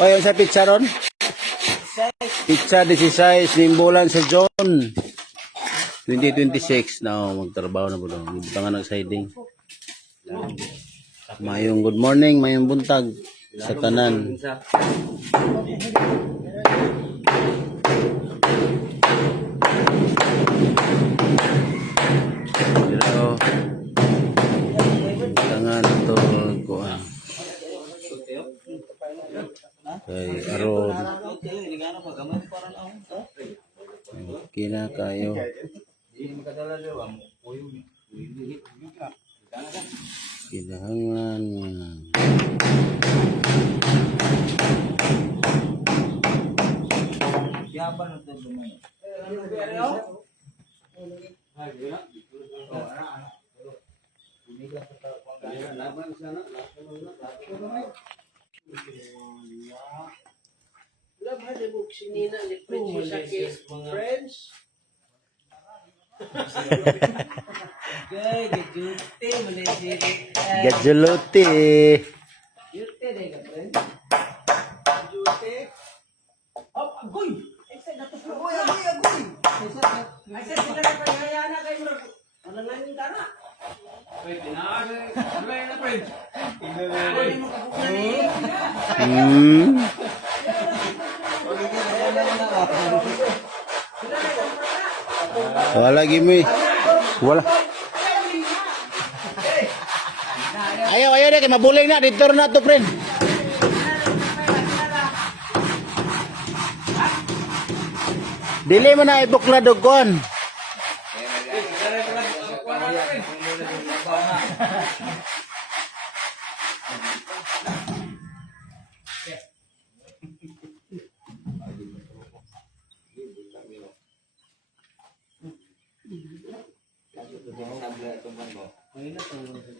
O, yun sa pizza ron? Pizza 16, nimbulan sa John. 2026 na magtrabaho na po doon. Butangan ng siding. Mayong good morning, mayong buntag sa tanan. Pero butangan ito kuha. Kay aron. Okay na kayo. Kinahangan Gajuluti. Wala gimi. Wala. Ayaw deh, kay mabuling na dito na to, friend. Dili mo na ibukla dogon.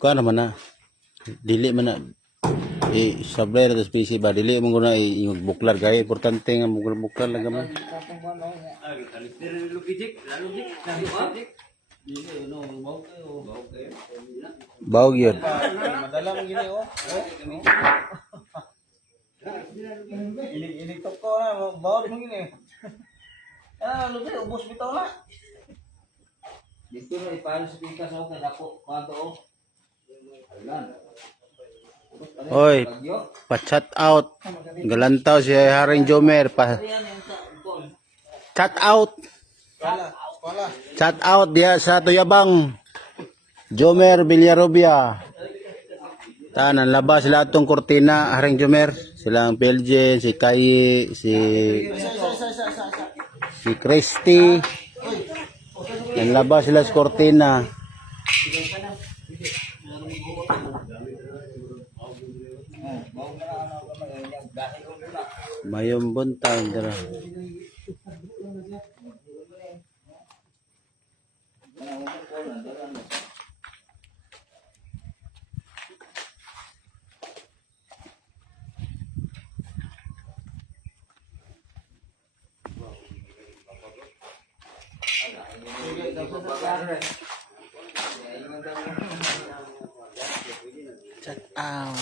Kuan naman na. Dili man na sablay na spesi ba dili mo guna yung buklar gaya importante nga buklar lang gamay. Bawg yun. Madala mo gini oh. Ini toko na bawg mo gini. Lubi ubos bitaw na. Dito na ipalo sa pikas ako kay dako kanto oh. Oy, pa-chat out. Galantaw si Haring Jomer pa. Chat out. Chat out dia sa Tuyabang. Jomer Villarrubia. Tanan labas sila atong kortina Haring Jomer, silang Belgian, si Kai, si Christy. Ang labas sila sa kortina. Mayong buntag dara. Check out.